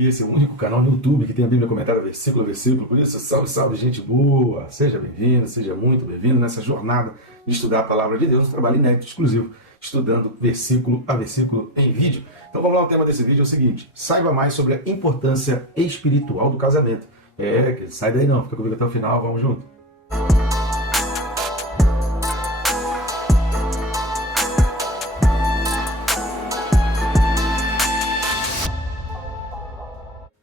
E esse é o único canal no YouTube que tem a Bíblia comentada versículo a versículo. Por isso, salve, salve, gente boa! Seja bem-vindo, seja muito bem-vindo nessa jornada de estudar a Palavra de Deus, um trabalho inédito, exclusivo, estudando versículo a versículo em vídeo. Então vamos lá, o tema desse vídeo é o seguinte: saiba mais sobre a importância espiritual do casamento. Sai daí não, fica comigo até o final, vamos junto.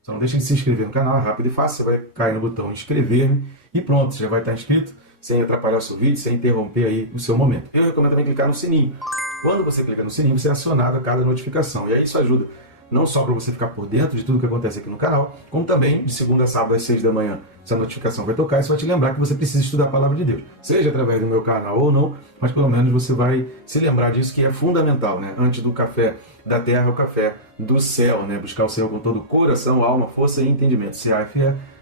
Só não deixe de se inscrever no canal, é rápido e fácil. Você vai cair no botão inscrever-me e pronto, você já vai estar inscrito, sem atrapalhar o seu vídeo, sem interromper aí o seu momento. Eu recomendo também clicar no sininho. Quando você clica no sininho, você é acionado a cada notificação. E aí isso ajuda não só para você ficar por dentro de tudo que acontece aqui no canal, como também de segunda a sábado às 6 da manhã. Essa notificação vai tocar e isso vai te lembrar que você precisa estudar a Palavra de Deus. Seja através do meu canal ou não, mas pelo menos você vai se lembrar disso, que é fundamental, né? Antes do café da terra, o café do céu, né? Buscar o Senhor com todo o coração, alma, força e entendimento. CAF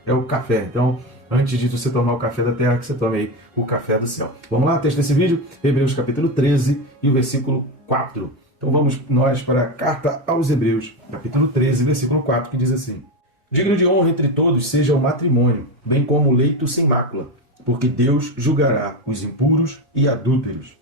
é o café. Então, antes de você tomar o café da terra, que você tome aí o café do céu. Vamos lá, texto desse vídeo, Hebreus capítulo 13 e o versículo 4. Então vamos nós para a carta aos Hebreus, capítulo 13, versículo 4, que diz assim: digno de honra entre todos seja o matrimônio, bem como o leito sem mácula, porque Deus julgará os impuros e adúlteros.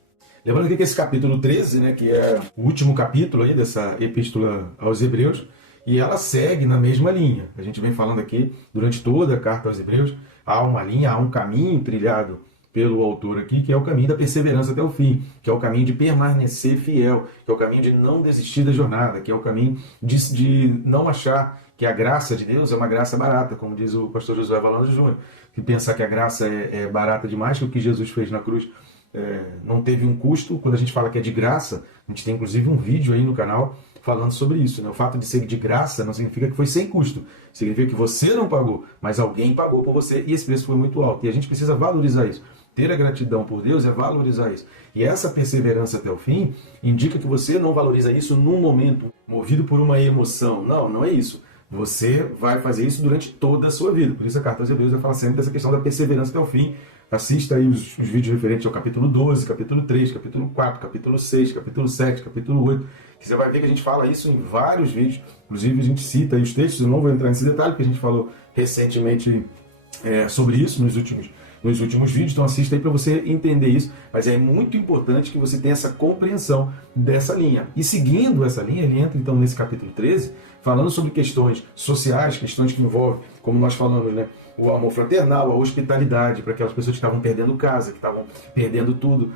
Lembrando aqui que esse capítulo 13, né, que é o último capítulo aí dessa epístola aos Hebreus, e ela segue na mesma linha. A gente vem falando aqui, durante toda a carta aos Hebreus, há uma linha, há um caminho trilhado pelo autor aqui, que é o caminho da perseverança até o fim, que é o caminho de permanecer fiel, que é o caminho de não desistir da jornada, que é o caminho de não achar que a graça de Deus é uma graça barata, como diz o pastor Josué Valando Júnior, que pensar que a graça é barata demais, que o que Jesus fez na cruz não teve um custo. Quando a gente fala que é de graça, a gente tem inclusive um vídeo aí no canal falando sobre isso, né? O fato de ser de graça não significa que foi sem custo, significa que você não pagou, mas alguém pagou por você e esse preço foi muito alto. E a gente precisa valorizar isso. Ter a gratidão por Deus é valorizar isso. E essa perseverança até o fim indica que você não valoriza isso num momento, movido por uma emoção. Não, não é isso. Você vai fazer isso durante toda a sua vida. Por isso a carta aos Hebreus vai falar sempre dessa questão da perseverança até o fim. Assista aí os vídeos referentes ao capítulo 12, capítulo 3, capítulo 4, capítulo 6, capítulo 7, capítulo 8, que você vai ver que a gente fala isso em vários vídeos. Inclusive a gente cita aí os textos, eu não vou entrar nesse detalhe, porque a gente falou recentemente sobre isso nos últimos vídeos, então assista aí para você entender isso, mas é muito importante que você tenha essa compreensão dessa linha. E seguindo essa linha, ele entra então nesse capítulo 13, falando sobre questões sociais, questões que envolvem, como nós falamos, né, o amor fraternal, a hospitalidade para aquelas pessoas que estavam perdendo casa, que estavam perdendo tudo,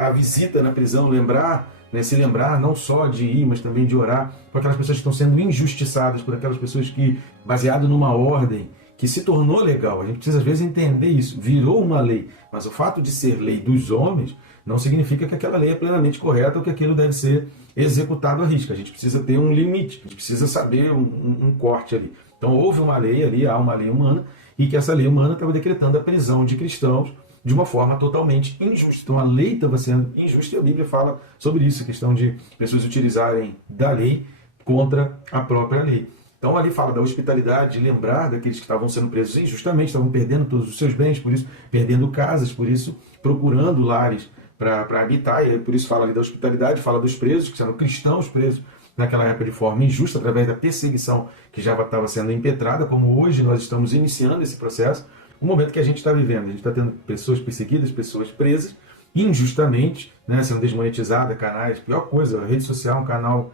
a visita na prisão, lembrar, né, se lembrar não só de ir, mas também de orar por aquelas pessoas que estão sendo injustiçadas, por aquelas pessoas que, baseado numa ordem, que se tornou legal. A gente precisa às vezes entender isso. Virou uma lei, mas o fato de ser lei dos homens não significa que aquela lei é plenamente correta ou que aquilo deve ser executado à risca. A gente precisa ter um limite, a gente precisa saber um corte ali. Então houve uma lei ali, há uma lei humana, e que essa lei humana estava decretando a prisão de cristãos de uma forma totalmente injusta. Então a lei estava sendo injusta e a Bíblia fala sobre isso, a questão de pessoas utilizarem da lei contra a própria lei. Então ali fala da hospitalidade, de lembrar daqueles que estavam sendo presos injustamente, estavam perdendo todos os seus bens, por isso perdendo casas, por isso procurando lares para habitar, e por isso fala ali da hospitalidade, fala dos presos, que eram cristãos presos naquela época de forma injusta, através da perseguição que já estava sendo impetrada, como hoje nós estamos iniciando esse processo, o momento que a gente está vivendo. A gente está tendo pessoas perseguidas, pessoas presas, injustamente, né, sendo desmonetizadas, canais, pior coisa, rede social, um canal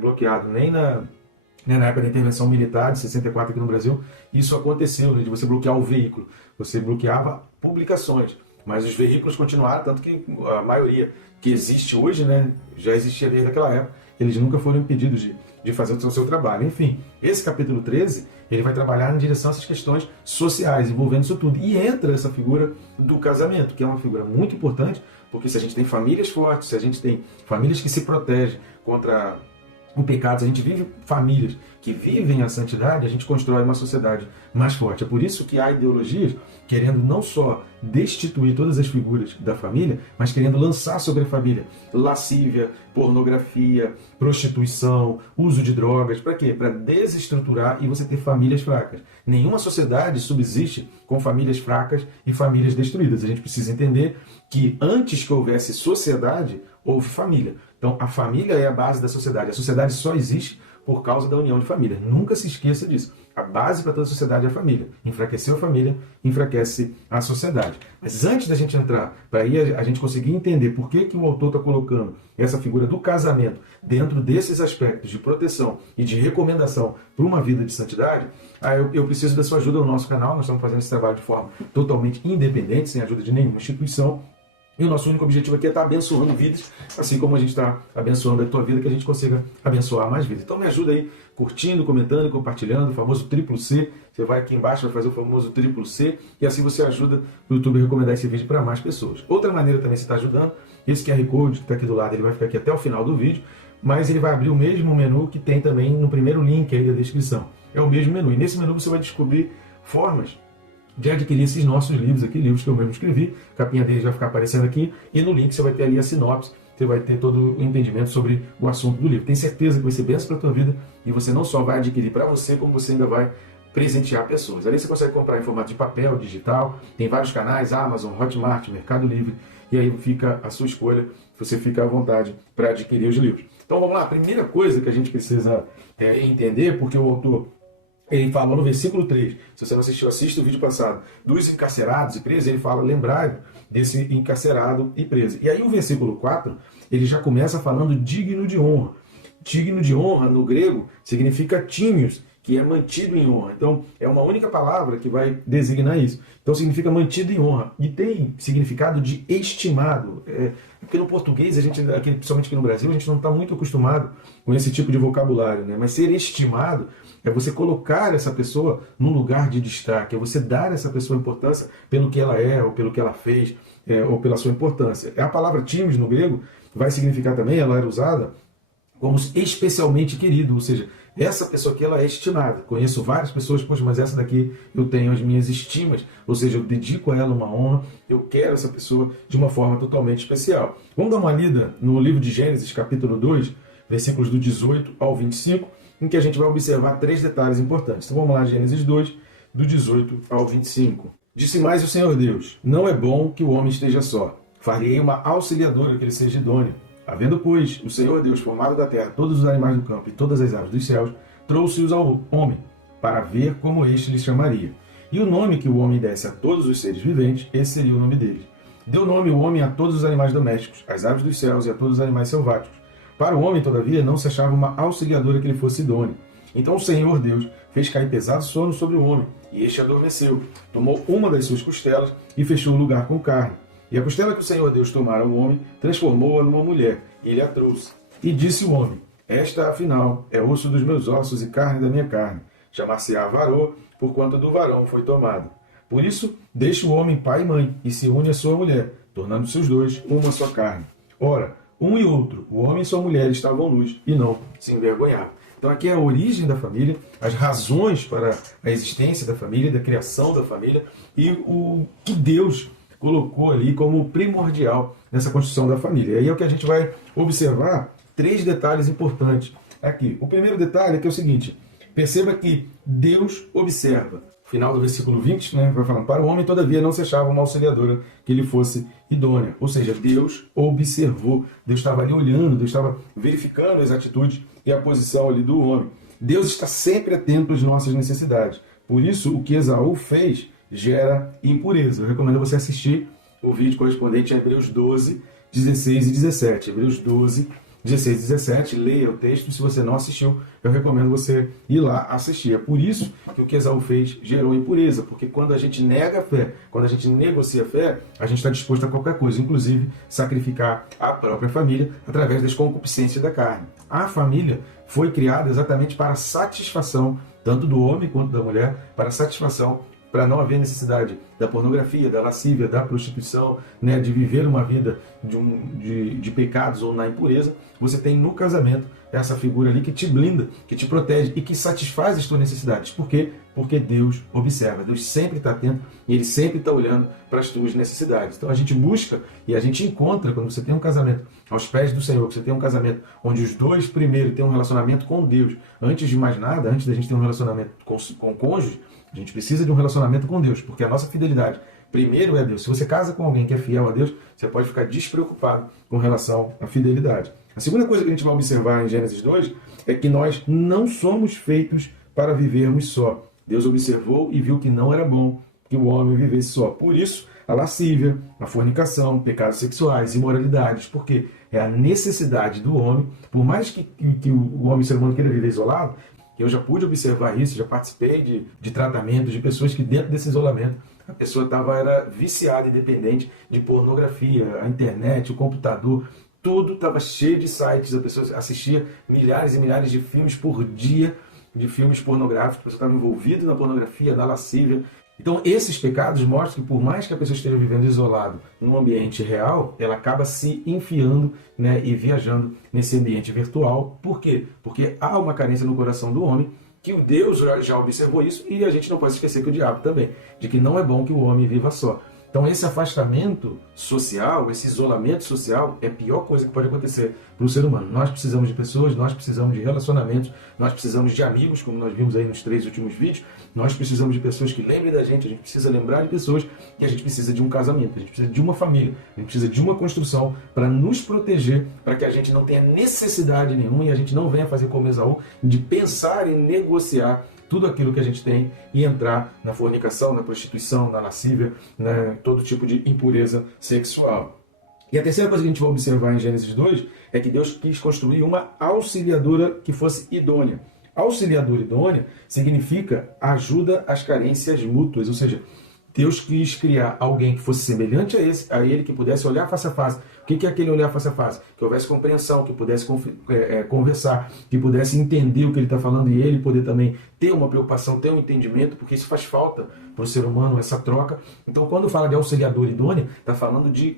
bloqueado, nem na época da intervenção militar de 64 aqui no Brasil, isso aconteceu, né, de você bloquear o veículo. Você bloqueava publicações, mas os veículos continuaram, tanto que a maioria que existe hoje, né, já existia desde aquela época, eles nunca foram impedidos de fazer o seu trabalho. Enfim, esse capítulo 13, ele vai trabalhar em direção a essas questões sociais, envolvendo isso tudo. E entra essa figura do casamento, que é uma figura muito importante, porque se a gente tem famílias fortes, se a gente tem famílias que se protegem contra o pecado, se a gente vive famílias que vivem a santidade, a gente constrói uma sociedade mais forte. É por isso que há ideologias querendo não só destituir todas as figuras da família, mas querendo lançar sobre a família lascívia, pornografia, prostituição, uso de drogas. Para quê? Para desestruturar e você ter famílias fracas. Nenhuma sociedade subsiste com famílias fracas e famílias destruídas. A gente precisa entender que antes que houvesse sociedade, houve família. Então a família é a base da sociedade. A sociedade só existe por causa da união de família. Nunca se esqueça disso. A base para toda a sociedade é a família. Enfraqueceu a família, enfraquece a sociedade. Mas antes da gente entrar, para aí a gente conseguir entender por que o autor está colocando essa figura do casamento dentro desses aspectos de proteção e de recomendação para uma vida de santidade, eu preciso da sua ajuda no nosso canal. Nós estamos fazendo esse trabalho de forma totalmente independente, sem a ajuda de nenhuma instituição. E o nosso único objetivo aqui é estar abençoando vidas, assim como a gente está abençoando a tua vida, que a gente consiga abençoar mais vidas. Então me ajuda aí, curtindo, comentando e compartilhando, o famoso triplo C. Você vai aqui embaixo, vai fazer o famoso triplo C, e assim você ajuda o YouTube a recomendar esse vídeo para mais pessoas. Outra maneira também você está ajudando, esse QR Code que está aqui do lado, ele vai ficar aqui até o final do vídeo, mas ele vai abrir o mesmo menu que tem também no primeiro link aí da descrição. É o mesmo menu, e nesse menu você vai descobrir formas de adquirir esses nossos livros aqui, livros que eu mesmo escrevi, a capinha deles vai ficar aparecendo aqui, e no link você vai ter ali a sinopse, você vai ter todo o entendimento sobre o assunto do livro. Tenho certeza que vai ser bênção para a tua vida, e você não só vai adquirir para você, como você ainda vai presentear pessoas. Ali você consegue comprar em formato de papel, digital, tem vários canais, Amazon, Hotmart, Mercado Livre, e aí fica a sua escolha, você fica à vontade para adquirir os livros. Então vamos lá, a primeira coisa que a gente precisa entender, porque o autor ele fala no versículo 3, se você não assistiu, assista o vídeo passado, dos encarcerados e presos, ele fala, lembrai desse encarcerado e preso. E aí o versículo 4, ele já começa falando digno de honra. Digno de honra, no grego, significa tímios, que é mantido em honra. Então, é uma única palavra que vai designar isso. Então, significa mantido em honra. E tem significado de estimado. Porque no português, a gente, principalmente aqui no Brasil, a gente não está muito acostumado com esse tipo de vocabulário, né? Mas ser estimado é você colocar essa pessoa num lugar de destaque, é você dar a essa pessoa importância pelo que ela é, ou pelo que ela fez, ou pela sua importância. A palavra tímidos no grego vai significar também, ela era usada como especialmente querido, ou seja, essa pessoa aqui ela é estimada. Conheço várias pessoas, poxa, mas essa daqui eu tenho as minhas estimas, ou seja, eu dedico a ela uma honra, eu quero essa pessoa de uma forma totalmente especial. Vamos dar uma lida no livro de Gênesis, capítulo 2, versículos do 18 ao 25, em que a gente vai observar 3 detalhes importantes. Então vamos lá, Gênesis 2, do 18 ao 25. Disse mais o Senhor Deus, não é bom que o homem esteja só. Farei uma auxiliadora que ele seja idôneo. Havendo, pois, o Senhor Deus formado da terra todos os animais do campo e todas as aves dos céus, trouxe-os ao homem, para ver como este lhe chamaria. E o nome que o homem desse a todos os seres viventes, esse seria o nome deles. Deu nome o homem a todos os animais domésticos, às aves dos céus e a todos os animais selváticos. Para o homem, todavia, não se achava uma auxiliadora que lhe fosse idônea. Então o Senhor Deus fez cair pesado sono sobre o homem, e este adormeceu. Tomou uma das suas costelas e fechou o lugar com carne. E a costela que o Senhor Deus tomara ao homem, transformou-a numa mulher, e ele a trouxe. E disse o homem, esta, afinal, é osso dos meus ossos e carne da minha carne. Chamar-se-á varô, porquanto do varão foi tomado. Por isso, deixa o homem pai e mãe, e se une à sua mulher, tornando-se os dois uma só carne. Ora, um e outro, o homem e sua mulher, estavam nus, e não se envergonhavam. Então aqui é a origem da família, as razões para a existência da família, da criação da família, e o que Deus colocou ali como primordial nessa construção da família. E aí é o que a gente vai observar 3 detalhes importantes aqui. O primeiro detalhe é que é o seguinte, perceba que Deus observa. Final do versículo 20, né, vai falando, para o homem, todavia, não se achava uma auxiliadora que lhe fosse idônea. Ou seja, Deus observou, Deus estava ali olhando, Deus estava verificando as atitudes e a posição ali do homem. Deus está sempre atento às nossas necessidades. Por isso, o que Esaú fez gera impureza. Eu recomendo você assistir o vídeo correspondente a Hebreus 12, 16 e 17. Hebreus 12, 16 e 17, leia o texto. Se você não assistiu, eu recomendo você ir lá assistir. É por isso que o que Esaú fez gerou impureza, porque quando a gente nega a fé, quando a gente negocia a fé, a gente está disposto a qualquer coisa, inclusive sacrificar a própria família através das concupiscências da carne. A família foi criada exatamente para a satisfação, tanto do homem quanto da mulher, para a satisfação, para não haver necessidade da pornografia, da lascívia, da prostituição, né, de viver uma vida de pecados ou na impureza. Você tem no casamento essa figura ali que te blinda, que te protege e que satisfaz as tuas necessidades. Por quê? Porque Deus observa, Deus sempre está atento e Ele sempre está olhando para as tuas necessidades. Então a gente busca e a gente encontra, quando você tem um casamento aos pés do Senhor, que você tem um casamento onde os dois primeiro têm um relacionamento com Deus, antes de mais nada, antes da gente ter um relacionamento com o cônjuge, a gente precisa de um relacionamento com Deus, porque a nossa fidelidade primeiro é Deus. Se você casa com alguém que é fiel a Deus, você pode ficar despreocupado com relação à fidelidade. A segunda coisa que a gente vai observar em Gênesis 2 é que nós não somos feitos para vivermos só. Deus observou e viu que não era bom que o homem vivesse só. Por isso, a lascívia, a fornicação, pecados sexuais, imoralidades, porque é a necessidade do homem, por mais que o homem, o ser humano, queira viver isolado, eu já pude observar isso, já participei de tratamentos de pessoas que dentro desse isolamento a pessoa era viciada e dependente de pornografia, a internet, o computador, tudo estava cheio de sites, a pessoa assistia milhares e milhares de filmes por dia, de filmes pornográficos, a pessoa estava envolvida na pornografia, na lascívia. Então, esses pecados mostram que, por mais que a pessoa esteja vivendo isolado num ambiente real, ela acaba se enfiando, né, e viajando nesse ambiente virtual. Por quê? Porque há uma carência no coração do homem, que o Deus já observou isso, e a gente não pode esquecer que o diabo também, de que não é bom que o homem viva só. Então, esse afastamento social, esse isolamento social é a pior coisa que pode acontecer para o ser humano. Nós precisamos de pessoas, nós precisamos de relacionamentos, nós precisamos de amigos, como nós vimos aí nos 3 últimos vídeos. Nós precisamos de pessoas que lembrem da gente, a gente precisa lembrar de pessoas, e a gente precisa de um casamento, a gente precisa de uma família, a gente precisa de uma construção para nos proteger, para que a gente não tenha necessidade nenhuma e a gente não venha fazer como Esaú de pensar em negociar tudo aquilo que a gente tem e entrar na fornicação, na prostituição, na lascívia, né, todo tipo de impureza sexual. E a terceira coisa que a gente vai observar em Gênesis 2 é que Deus quis construir uma auxiliadora que fosse idônea. Auxiliadora idônea significa ajuda às carências mútuas, ou seja, Deus quis criar alguém que fosse semelhante a ele, que pudesse olhar face a face. O que é aquele olhar face a face? Que houvesse compreensão, que pudesse conversar, que pudesse entender o que ele está falando e ele poder também ter uma preocupação, ter um entendimento, porque isso faz falta para o ser humano, essa troca. Então, quando fala de auxiliador idôneo, está falando de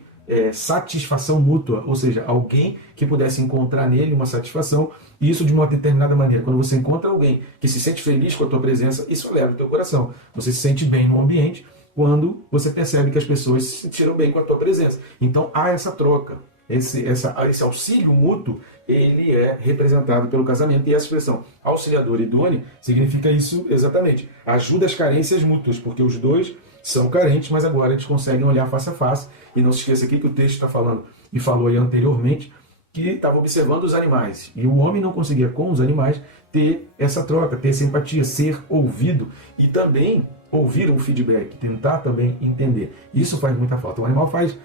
satisfação mútua, ou seja, alguém que pudesse encontrar nele uma satisfação, e isso de uma determinada maneira. Quando você encontra alguém que se sente feliz com a tua presença, isso alegra o teu coração. Você se sente bem no ambiente, quando você percebe que as pessoas se sentiram bem com a tua presença. Então há essa troca, esse auxílio mútuo, ele é representado pelo casamento. E essa expressão auxiliador idôneo significa isso exatamente. Ajuda as carências mútuas, porque os dois são carentes, mas agora eles conseguem olhar face a face. E não se esqueça aqui que o texto está falando, e falou aí anteriormente, que estava observando os animais. E o homem não conseguia, com os animais, ter essa troca, ter essa empatia, ser ouvido e também ouvir um feedback, tentar também entender. Isso faz muita falta. O animal faz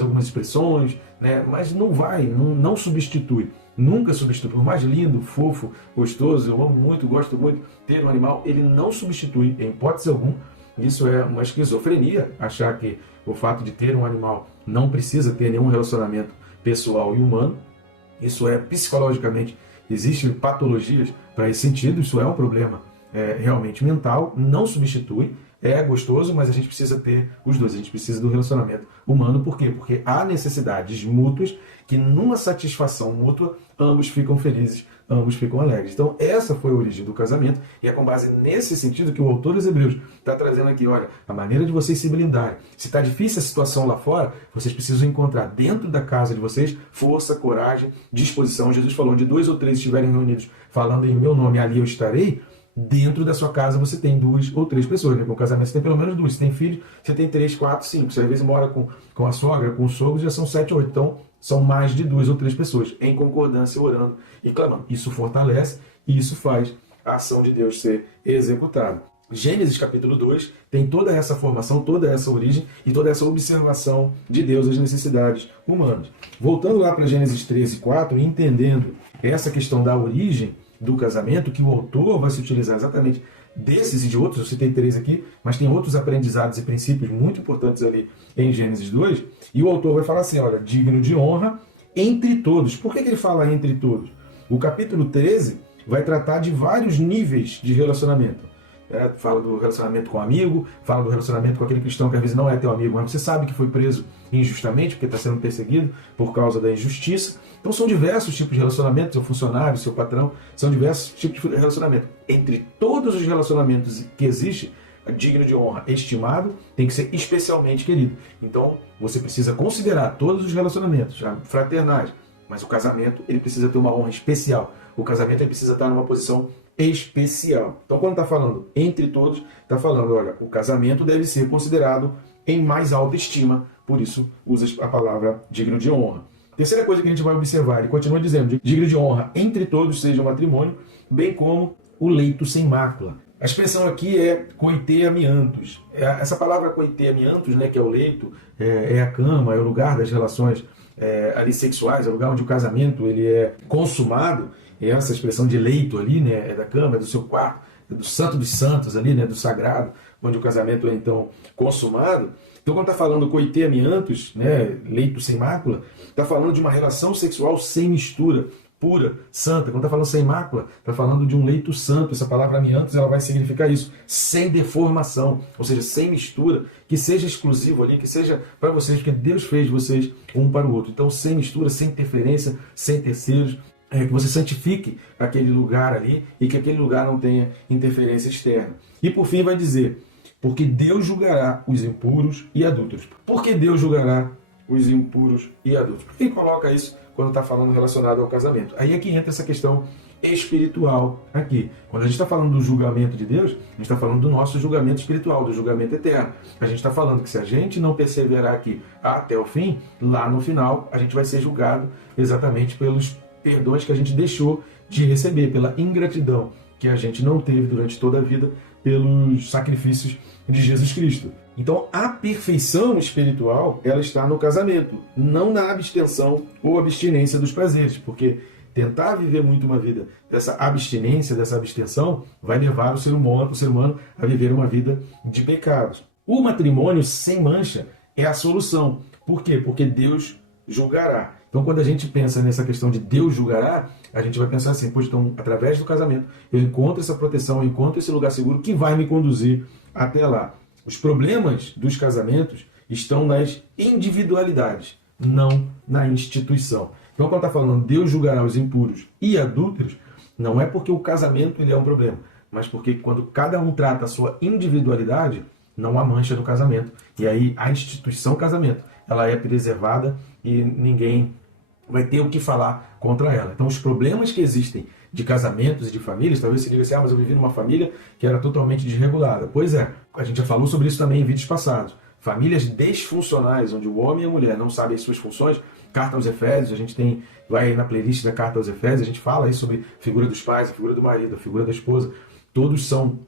algumas expressões, né, mas não substitui. Nunca substitui. Por mais lindo, fofo, gostoso, eu amo muito, gosto muito, ter um animal, ele não substitui, em hipótese alguma. Isso é uma esquizofrenia, achar que o fato de ter um animal não precisa ter nenhum relacionamento pessoal e humano. Isso é psicologicamente, existem patologias para esse sentido, isso é um problema realmente mental, não substitui, é gostoso, mas a gente precisa ter os dois, a gente precisa do relacionamento humano. Por quê? Porque há necessidades mútuas que numa satisfação mútua ambos ficam felizes, ambos ficam alegres. Então essa foi a origem do casamento e é com base nesse sentido que o autor dos Hebreus está trazendo aqui, olha, a maneira de vocês se blindarem. Se está difícil a situação lá fora, vocês precisam encontrar dentro da casa de vocês força, coragem, disposição. Jesus falou, onde 2 ou 3 estiverem reunidos falando em meu nome, ali eu estarei. Dentro da sua casa você tem 2 ou 3 pessoas, né? Com o casamento você tem pelo menos 2. Se tem filho, você tem 3, 4, 5. Você às vezes mora com a sogra, com o sogro, já são 7, 8. Então, são mais de 2 ou 3 pessoas em concordância, orando e clamando. Isso fortalece e isso faz a ação de Deus ser executada. Gênesis capítulo 2 tem toda essa formação, toda essa origem e toda essa observação de Deus às necessidades humanas. Voltando lá para Gênesis 13, 4, e entendendo essa questão da origem do casamento, que o autor vai se utilizar exatamente desses e de outros, eu citei 3 aqui, mas tem outros aprendizados e princípios muito importantes ali em Gênesis 2, e o autor vai falar assim, olha, digno de honra entre todos. Por que ele fala entre todos? O capítulo 13 vai tratar de vários níveis de relacionamento. Fala do relacionamento com o amigo, fala do relacionamento com aquele cristão que às vezes não é teu amigo, mas você sabe que foi preso injustamente, porque está sendo perseguido por causa da injustiça. Então são diversos tipos de relacionamento, seu funcionário, seu patrão, são diversos tipos de relacionamento. Entre todos os relacionamentos que existem, digno de honra, estimado, tem que ser especialmente querido. Então você precisa considerar todos os relacionamentos fraternais, mas o casamento ele precisa ter uma honra especial. O casamento ele precisa estar numa posição especial. Então, quando está falando entre todos, está falando, olha, o casamento deve ser considerado em mais alta estima, por isso usa a palavra digno de honra. Terceira coisa que a gente vai observar, ele continua dizendo, digno de honra entre todos seja o matrimônio, bem como o leito sem mácula. A expressão aqui é coiteamiantos. Essa palavra coiteamiantos, né, que é o leito, é a cama, é o lugar das relações ali sexuais, é o lugar onde o casamento ele é consumado. E essa expressão de leito ali, né, é da cama, é do seu quarto, é do santo dos santos ali, né, do sagrado, onde o casamento é então consumado. Então, quando está falando coiteamiantos, né, leito sem mácula, está falando de uma relação sexual sem mistura, pura, santa. Quando está falando sem mácula, está falando de um leito santo. Essa palavra amiantos, ela vai significar isso, sem deformação, ou seja, sem mistura, que seja exclusivo ali, que seja para vocês, que Deus fez vocês um para o outro. Então, sem mistura, sem interferência, sem terceiros, que você santifique aquele lugar ali e que aquele lugar não tenha interferência externa. E por fim vai dizer, porque Deus julgará os impuros e adúlteros. Por que Deus julgará os impuros e adúlteros? Por que coloca isso quando está falando relacionado ao casamento? Aí é que entra essa questão espiritual aqui. Quando a gente está falando do julgamento de Deus, a gente está falando do nosso julgamento espiritual, do julgamento eterno. A gente está falando que se a gente não perseverar aqui até o fim, lá no final, a gente vai ser julgado exatamente pelos perdões que a gente deixou de receber, pela ingratidão que a gente não teve durante toda a vida, pelos sacrifícios de Jesus Cristo. Então, a perfeição espiritual, ela está no casamento, não na abstenção ou abstinência dos prazeres, porque tentar viver muito uma vida dessa abstinência, dessa abstenção, vai levar o ser humano a viver uma vida de pecados. O matrimônio sem mancha é a solução. Por quê? Porque Deus julgará. Então, quando a gente pensa nessa questão de Deus julgará, a gente vai pensar assim, pois então, através do casamento, eu encontro essa proteção, eu encontro esse lugar seguro que vai me conduzir até lá. Os problemas dos casamentos estão nas individualidades, não na instituição. Então, quando está falando Deus julgará os impuros e adúlteros, não é porque o casamento ele é um problema, mas porque quando cada um trata a sua individualidade, não há mancha no casamento. E aí a instituição casamento, ela é preservada e ninguém vai ter o que falar contra ela. Então, os problemas que existem de casamentos e de famílias, talvez você diga assim, mas eu vivi numa família que era totalmente desregulada. Pois é, a gente já falou sobre isso também em vídeos passados. Famílias disfuncionais, onde o homem e a mulher não sabem as suas funções. Carta aos Efésios, a gente vai na playlist da Carta aos Efésios, a gente fala aí sobre a figura dos pais, a figura do marido, a figura da esposa. Todos são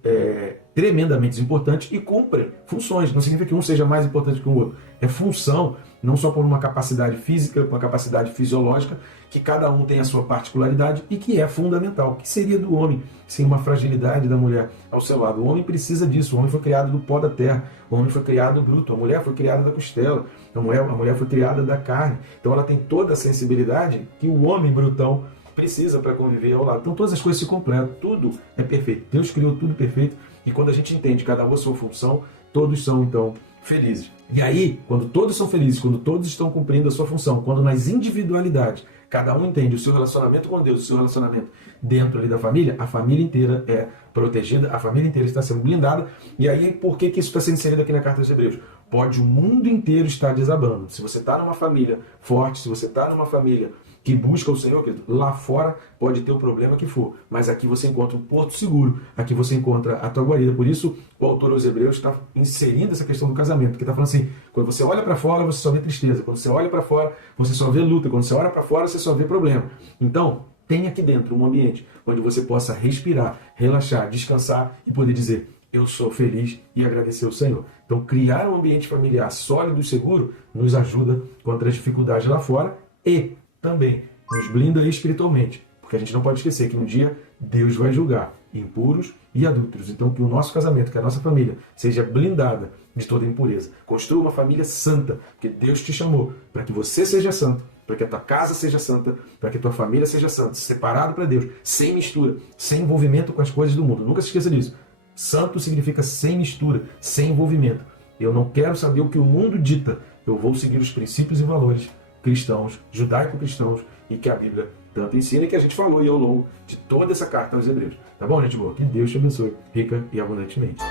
tremendamente importantes e cumprem funções. Não significa que um seja mais importante que o outro. É função, não só por uma capacidade física, uma capacidade fisiológica, que cada um tem a sua particularidade e que é fundamental. O que seria do homem sem uma fragilidade da mulher ao seu lado? O homem precisa disso. O homem foi criado do pó da terra. O homem foi criado bruto. A mulher foi criada da costela. A mulher foi criada da carne. Então ela tem toda a sensibilidade que o homem brutão precisa para conviver ao lado. Então todas as coisas se completam, tudo é perfeito. Deus criou tudo perfeito e quando a gente entende cada um a sua função, todos são então felizes. E aí, quando todos são felizes, quando todos estão cumprindo a sua função, quando nas individualidades cada um entende o seu relacionamento com Deus, o seu relacionamento dentro ali da família, a família inteira é protegida, a família inteira está sendo blindada. E aí, por que isso está sendo inserido aqui na Carta aos Hebreus? Pode o mundo inteiro estar desabando. Se você está numa família forte, se você está numa família que busca o Senhor, querido, lá fora pode ter o problema que for, mas aqui você encontra um porto seguro, aqui você encontra a tua guarida. Por isso, o autor aos Hebreus está inserindo essa questão do casamento, que está falando assim, quando você olha para fora, você só vê tristeza, quando você olha para fora, você só vê luta, quando você olha para fora, você só vê problema. Então, tem aqui dentro um ambiente onde você possa respirar, relaxar, descansar e poder dizer, eu sou feliz e agradecer ao Senhor. Então, criar um ambiente familiar sólido e seguro nos ajuda contra as dificuldades lá fora e também nos blinda espiritualmente, porque a gente não pode esquecer que um dia Deus vai julgar impuros e adúlteros. Então que o nosso casamento, que a nossa família seja blindada de toda impureza. Construa uma família santa, porque Deus te chamou para que você seja santo, para que a tua casa seja santa, para que a tua família seja santa, separado para Deus, sem mistura, sem envolvimento com as coisas do mundo. Nunca se esqueça disso. Santo significa sem mistura, sem envolvimento. Eu não quero saber o que o mundo dita, eu vou seguir os princípios e valores cristãos, judaico-cristãos, e que a Bíblia tanto ensina e que a gente falou aí ao longo de toda essa carta aos Hebreus. Tá bom, gente boa? Que Deus te abençoe rica e abundantemente.